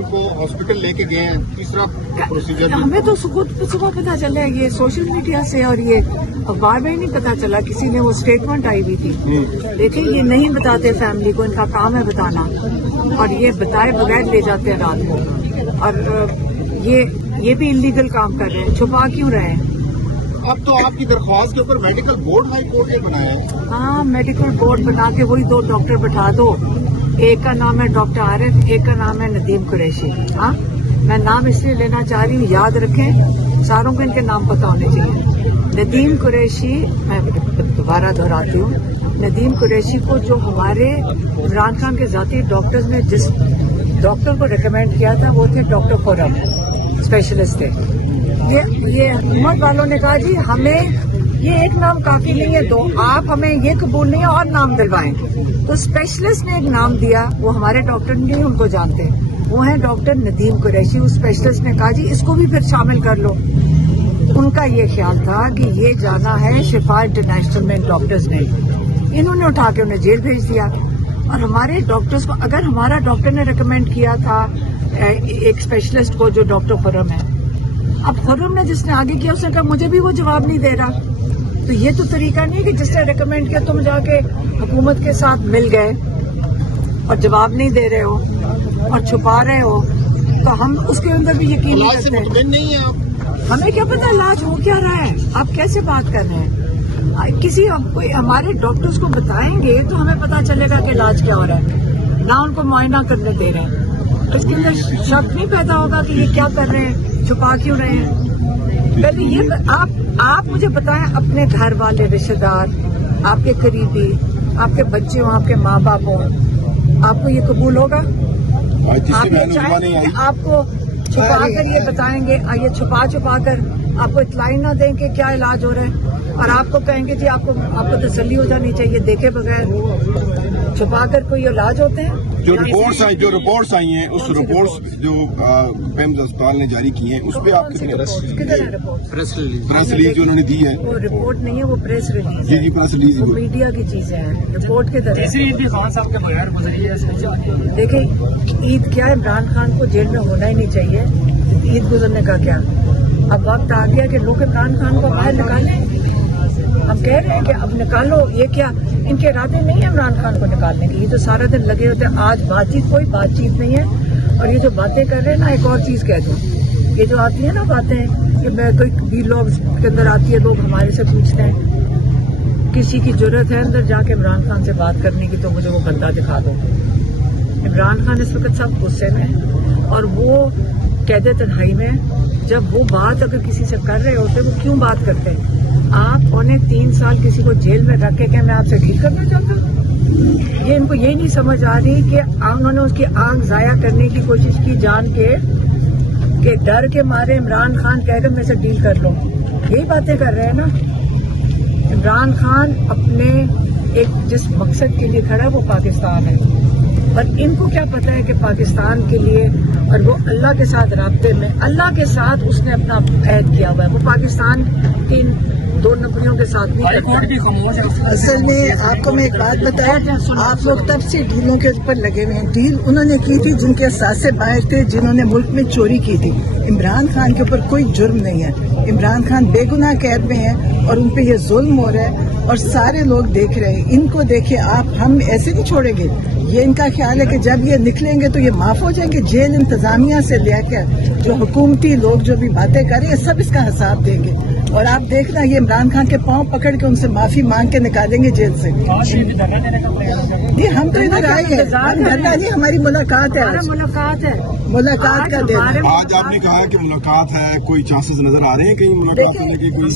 ان کو ہاسپٹل لے کے گئے ہیں, تیسرا پروسیجر. ہمیں تو صبح پتا چلا ہے, یہ سوشل میڈیا سے اور یہ اخبار میں ہی نہیں پتا چلا. کسی نے وہ اسٹیٹمنٹ آئی ہوئی تھی. دیکھیں یہ نہیں بتاتے فیملی کو, ان کا کام ہے بتانا, اور یہ بتائے بغیر لے جاتے ہیں رات کو. اور یہ بھی انلیگل کام کر رہے ہیں, چھپا کیوں رہے ہیں؟ اب تو آپ کی درخواست کے اوپر میڈیکل بورڈ ہائی کورٹ نے بنایا ہے. ہاں, میڈیکل بورڈ بنا کے وہی 2 ڈاکٹر بٹھا دو. ایک کا نام ہے ڈاکٹر عارف, ایک کا نام ہے ندیم قریشی. ہاں, میں نام اس لیے لینا چاہ رہی ہوں, یاد رکھیں ساروں کو ان کے نام پتہ ہونے چاہیے. ندیم قریشی, میں دوبارہ دہراتی ہوں, ندیم قریشی کو جو ہمارے عمران خان کے ذاتی ڈاکٹرز نے جس ڈاکٹر کو ریکمینڈ کیا تھا وہ تھے ڈاکٹر خرم, اسپیشلسٹ تھے. یہ حکومت والوں نے کہا جی ہمیں یہ ایک نام کافی نہیں ہے, 2 آپ ہمیں یہ قبول نہیں ہے اور نام دلوائیں. تو اسپیشلسٹ نے ایک نام دیا, وہ ہمارے ڈاکٹر نہیں ان کو جانتے, وہ ہیں ڈاکٹر ندیم قریشی. اس اسپیشلسٹ نے کہا جی اس کو بھی پھر شامل کر لو. ان کا یہ خیال تھا کہ یہ جانا ہے شفا انٹرنیشنل میں ڈاکٹرز نے, انہوں نے اٹھا کے انہیں جیل بھیج دیا. اور ہمارے ڈاکٹرز کو, اگر ہمارا ڈاکٹر نے ریکمینڈ کیا تھا ایک اسپیشلسٹ کو جو ڈاکٹر خرم ہے, اب خرم نے جس نے آگے کیا اس نے کہا مجھے بھی وہ جواب نہیں دے رہا. تو یہ تو طریقہ نہیں کہ جس نے ریکمینڈ کیا تم جا کے حکومت کے ساتھ مل گئے اور جواب نہیں دے رہے ہو اور چھپا رہے ہو. تو ہم اس کے اندر بھی یقین نہیں کرتے. مطمئن نہیں ہے آپ؟ ہمیں کیا پتا علاج ہو کیا رہا ہے, آپ کیسے بات کر رہے ہیں؟ کسی ہمارے ڈاکٹرز کو بتائیں گے تو ہمیں پتا چلے گا کہ علاج کیا ہو رہا ہے, نہ ان کو معائنہ کرنے دے رہے ہیں. اس کے اندر شک نہیں پیدا ہوگا کہ یہ کیا کر رہے ہیں, چھپا کیوں رہے ہیں. پہلے یہ آپ مجھے بتائیں, اپنے گھر والے رشتے دار, آپ کے قریبی, آپ کے بچے ہوں, آپ کے ماں باپ ہوں, آپ کو یہ قبول ہوگا؟ آپ یہ چاہیں گے کہ آپ کو چھپا کر یہ بتائیں گے, یہ چھپا کر آپ کو اطلاع نہ دیں کہ کیا علاج ہو رہا ہے, اور آپ کو کہیں گے جی آپ کو تسلی ہو جانی چاہیے دیکھے بغیر چھپا کر کوئی علاج ہوتے ہیں؟ جو رپورٹس آئی ہیں, اس رپورٹس جو پیمز اسپتال نے جاری کی ہیں, اس پہ آپ کدھر ہے رپورٹ؟ پریس ریلیز جو انہوں نے دی ہے, وہ رپورٹ نہیں ہے, وہ پریس ریلیز جی ہے. جی پریس ریلیز وہ میڈیا کی چیزیں ہیں, رپورٹ کے درمیان. دیکھیں عید کیا ہے, عمران خان کو جیل میں ہونا ہی نہیں چاہیے. عید گزرنے کا کیا, اب وقت آ گیا کہ لوگ عمران خان کو باہر نکالیں. ہم کہہ رہے ہیں کہ اب نکالو. یہ کیا ان کے ارادے نہیں ہیں عمران خان کو نکالنے کے, یہ تو سارا دن لگے ہوتے ہیں. آج کوئی بات چیت نہیں ہے. اور یہ جو باتیں کر رہے ہیں نا, ایک اور چیز کہہ دوں, یہ جو آتی ہے نا باتیں کہ میں کوئی بھی لوگ کے اندر آتی ہے, لوگ ہمارے سے پوچھتے ہیں کسی کی ضرورت ہے اندر جا کے عمران خان سے بات کرنے کی تو مجھے وہ بندہ دکھا دو. عمران خان اس وقت سب غصے میں اور وہ قید تنہائی میں. جب وہ بات اگر کسی سے کر رہے ہوتے وہ کیوں بات کرتے ہیں؟ آپ 3 سال کسی کو جیل میں رکھ کے کہ میں آپ سے ڈیل کرنا چاہتا ہوں. یہ ان کو یہی نہیں سمجھ آ رہی کہ انہوں نے اس کی آنکھ ضائع کرنے کی کوشش کی جان کے, کہ ڈر کے مارے عمران خان کہہ کر میں سے ڈیل کر لو. یہی باتیں کر رہے ہیں نا. عمران خان اپنے ایک جس مقصد کے لیے کھڑا وہ پاکستان ہے, اور ان کو کیا پتا ہے کہ پاکستان کے لیے, اور وہ اللہ کے ساتھ رابطے میں, اللہ کے ساتھ اس نے اپنا عہد کیا ہوا ہے. وہ پاکستان کے 2 نفریوں کے ساتھ نہیں کرتا. اصل میں آپ کو میں ایک بات بتایا, آپ لوگ تب سے ڈیلوں کے اوپر لگے ہوئے ہیں. ڈیل انہوں نے کی تھی جن کے ساتھ باہر تھے, جنہوں نے ملک میں چوری کی تھی. عمران خان کے اوپر کوئی جرم نہیں ہے. عمران خان بے گناہ قید میں ہیں اور ان پہ یہ ظلم ہو رہا ہے اور سارے لوگ دیکھ رہے ہیں. ان کو دیکھیں آپ, ہم ایسے نہیں چھوڑیں گے. یہ ان کا خیال ہے کہ جب یہ نکلیں گے تو یہ معاف ہو جائیں گے. جیل انتظامیہ سے لے کے جو حکومتی لوگ جو بھی باتیں کر رہے ہیں سب اس کا حساب دیں گے. اور آپ دیکھنا یہ عمران خان کے پاؤں پکڑ کے ان سے معافی مانگ کے نکالیں گے جیل سے. جی ہم تو ادھر آئے ہیں, دھرنا نہیں, ہماری ملاقات ہے. ملاقات کا دن. آج آپ نے کہا کہ ملاقات ہے, کوئی چانسز نظر آ رہے ہیں کہیں ملاقات کرنے کی؟ کوئی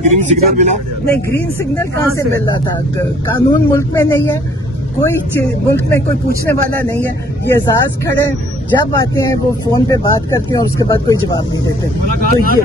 گرین سگنل ملا نہیں. گرین سگنل کہاں سے مل رہا تھا؟ قانون ملک میں نہیں ہے, کوئی ملک میں کوئی پوچھنے والا نہیں ہے. یہ اعزاز کھڑے جب آتے ہیں وہ فون پہ بات کرتے ہیں اور اس کے بعد کوئی جواب نہیں دیتے. تو یہ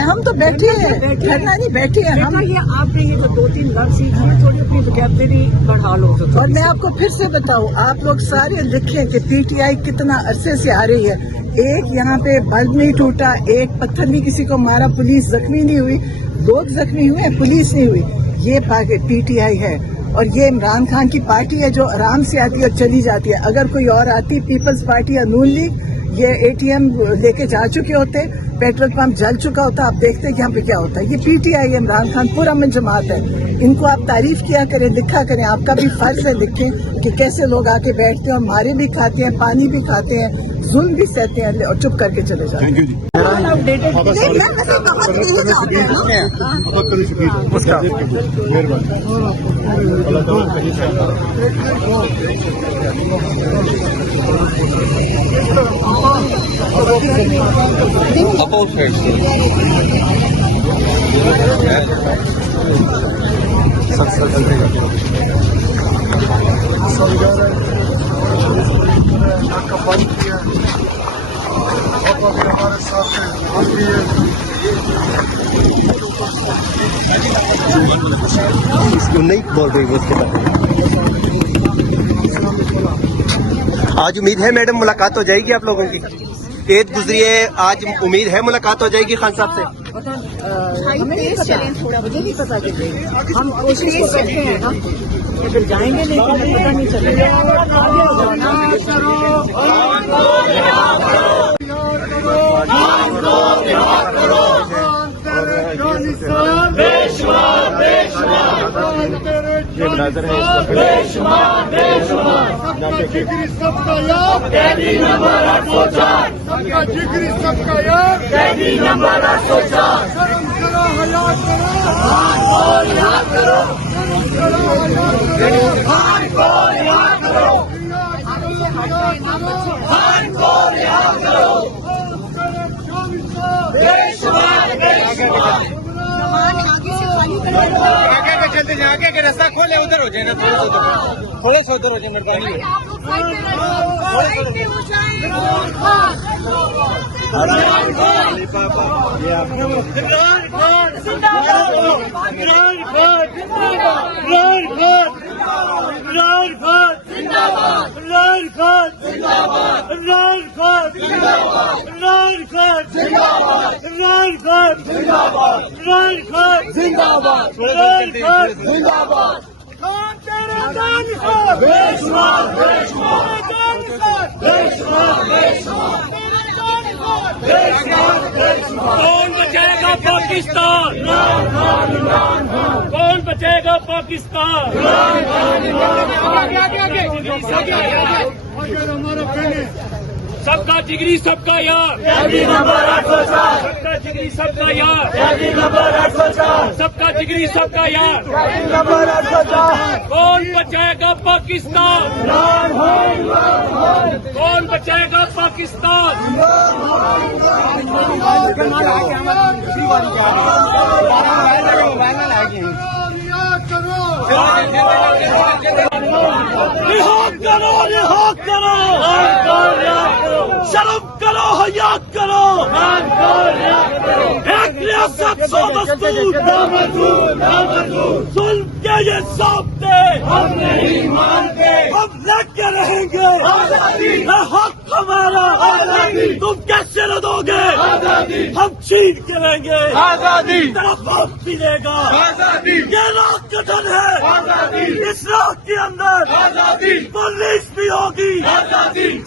ہم تو بیٹھے ہیں, دھرنا نہیں بیٹھے ہیں ہم. آپ نے یہ 2-3 لفظ سیکھے, تھوڑی اپنی وکیبلری بڑھا لو. اور میں آپ کو پھر سے بتاؤں, آپ لوگ سارے لکھیں کہ پی ٹی آئی کتنا عرصے سے آ رہی ہے. ایک یہاں پہ بلب نہیں ٹوٹا, ایک پتھر نہیں کسی کو مارا, پولیس زخمی نہیں ہوئی. لوگ زخمی ہوئے, پولیس نہیں ہوئی. یہ پی ٹی آئی ہے. اور یہ عمران خان کی پارٹی ہے جو آرام سے آتی ہے اور چلی جاتی ہے. اگر کوئی اور آتی پیپلز پارٹی یا نون لیگ یہ اے ٹی ایم لے کے جا چکے ہوتے, پیٹرول پمپ جل چکا ہوتا, آپ دیکھتے ہیں کہ یہاں پہ کیا ہوتا ہے. یہ P T I Imran Khan پورا من جماعت ہے. ان کو آپ تعریف کیا کریں, لکھا کریں, آپ کا بھی فرض ہے لکھیں کہ کیسے لوگ آ کے بیٹھتے ہیں اور مارے بھی کھاتے ہیں, پانی بھی کھاتے ہیں, ظلم بھی سہتے ہیں اور چپ کر کے چلے جاتے ہیں. تھینک نہیں بول رہی اس کے بعد آج امید ہے میڈم ملاقات ہو جائے گی آپ لوگوں کی. عید گزری ہے, آج امید ہے ملاقات ہو جائے گی خان صاحب سے. ہمیں نہیں پتا, مجھے نہیں پتا کہ ہم کوشش تو کرتے ہیں نا, اگر جائیں گے نہیں تو ہمیں پتا نہیں چلے آگے راستہ کھولے, ادھر ہو جائے نا, تھوڑے سے ادھر ہو جائے مردانی. کون بچائے گا پاکستان, کون بچائے گا پاکستان. سب کا جگری سب کا یار, سب کا جگری سب کا یار, سب کا جگری سب کا یار. کون بچائے گا پاکستان, کون بچائے گا پاکستان. لحاظ کرو, شرم کرو, حیا کرو. ایک ریاست سو دستور, ظلم کے یہ ضابطے ہم نہیں مانتے, ہم لڑ کے رہیں گے. حق ہمارا, تم کیسے نہ دو گے, ہم چھین کے لیں گے. تیرا باپ ملے گا, یہ راہ کٹن ہے, اس راہ کے اندر پولیس بھی ہوگی,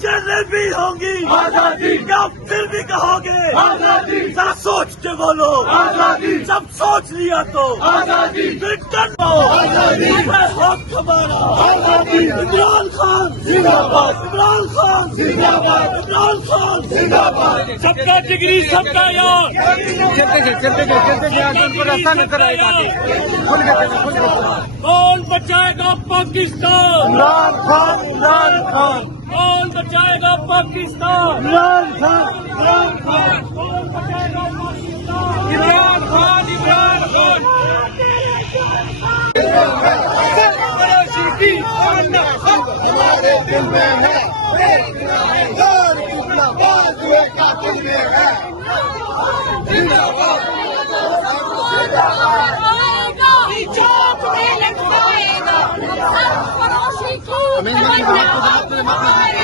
جیلیں بھی ہوں گی. کیا پھر بھی کہو گے, ذرا سوچ کے بولو, جب سوچ لیا تو پھر کر دو. حق ہمارا, عمران خان زندہ باد, عمران خان زندہ باد, عمران خان زندہ باد. سب کا جگری سب کا یار, کون بچائے گا پاکستان, عمران خان, عمران خان. کون بچائے گا پاکستان, عمران خان, عمران خان. کون بچائے گا پاکستان, عمران خان, عمران خان. ہمارے دل میں ہے, قاتل میں ہے. ہمارے